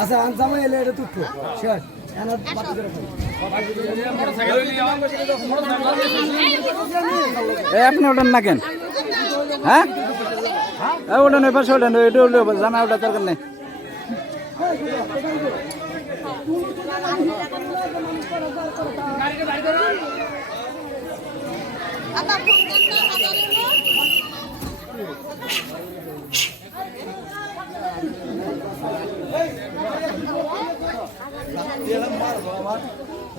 আচ্ছা আনসামা এলে এটা তুট্টো শেষ এনার বাতি করে ফেলো। এই আপনি ওঠেন না কেন? হ্যাঁ? এই ওঠেন ওই পাশে ওঠেন এটা উঠলে জানা ওটা দরকার নেই। আবার ফোন করতে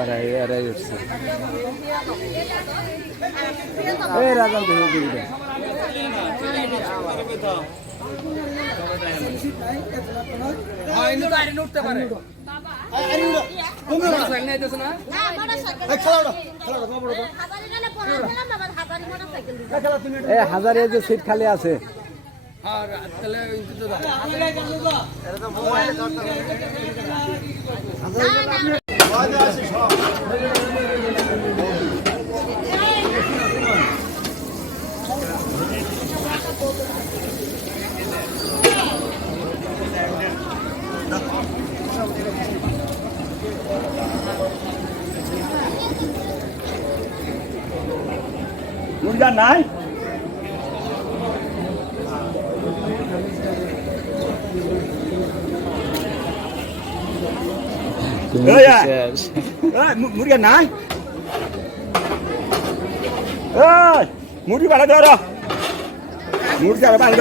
সবার এরাই উঠছে এই তো হয়ে দিবি এই হাজারে যে সিট খালি আছে নাই তুমি এই তো আয়। শেষ। এই, মু- মুরগা নাই এই, মুরগি বাড়া ধর মুরগি আর বাড়া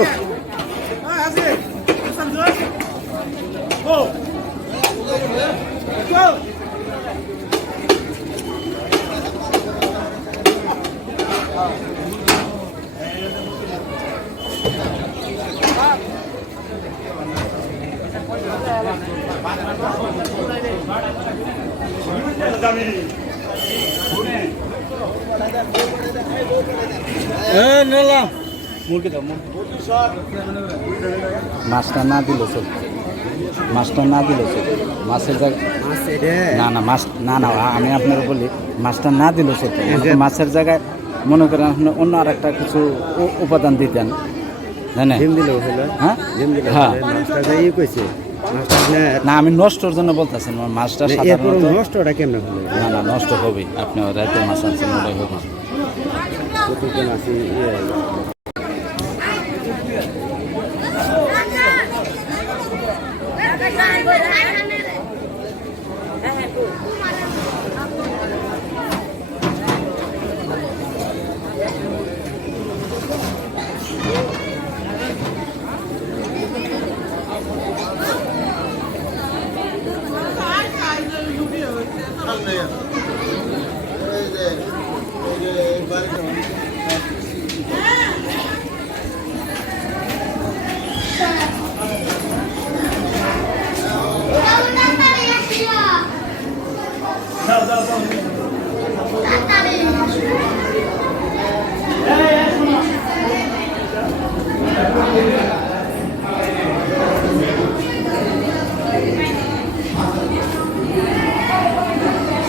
মাছটা না দিল চল মাছটা না দিল চল মাছের জায়গা না না মাছ না না আমি আপনার বলি মাছটা না দিল চল মাছের জায়গায় মনে করেন আপনি অন্য আর একটা কিছু উপাদান দিতেন। হ্যাঁ হ্যাঁ? না আমি নষ্টর জন্য বলতেছেন মাছটা সাধারণত নষ্টটা কেমন হবে? না না নষ্ট হবে আপনি রাতে মাছ আনছেন ওটাই হবে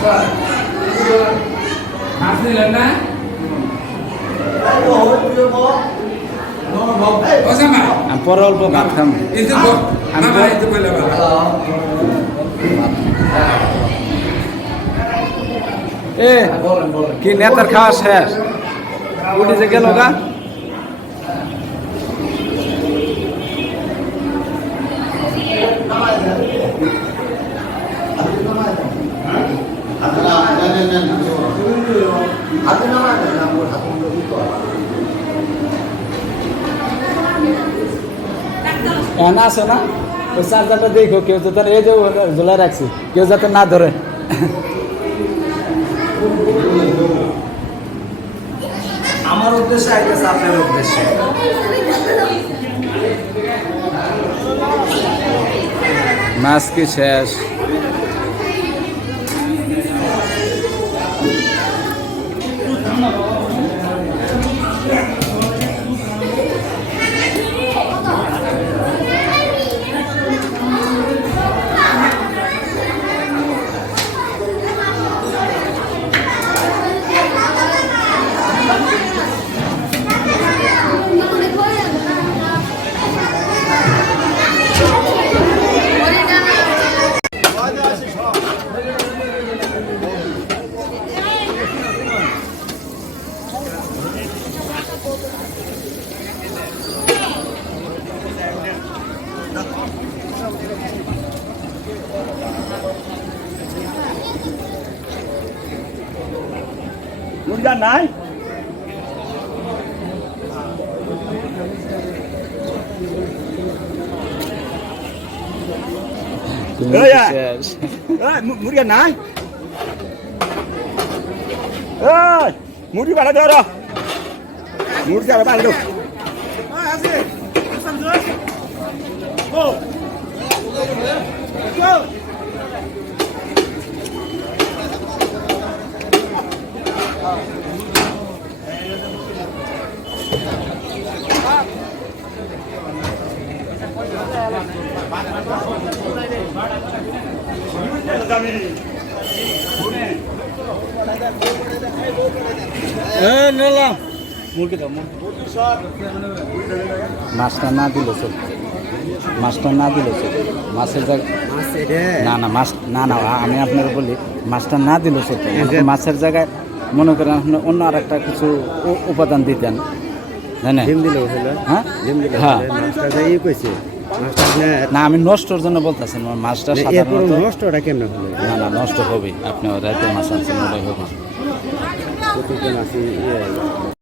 কতজন আছে ইয়ে পরে অল্প ভাত খাম কি নেতার খাওয়া শেষ? উঠে যে গেল গা? না আছে না? ওই চার্জারটা দেখো কেউ যাতে এই যে ঝোলা রাখছি কেউ যাতে না ধরে। আমার উদ্দেশ্য আপনার উদ্দেশ্যে। মাছ কি শেষ? মুরগা নাই তুমি এই, শেষ। এই, মু- মুরগা নাই এই মুরগি বাড়া মুরগি মাছটা না দিলে চল মাছটা না দিলে চল মাছের জায়গা মাছ এটা না না মাছ না না আমি আপনার বলি মাছটা না দিলে চলতো মাছের জায়গায় মনে করেন আপনি অন্য আর একটা কিছু উপাদান দিতেন। হ্যাঁ? হ্যাঁ। না আমি নষ্টর জন্য বলতেছি মাছটা এরপর সাধারণত নষ্টটা কেমন হলো না না নষ্ট হবে আপনি রাতের মাছ আনছেন ওটাই হবে।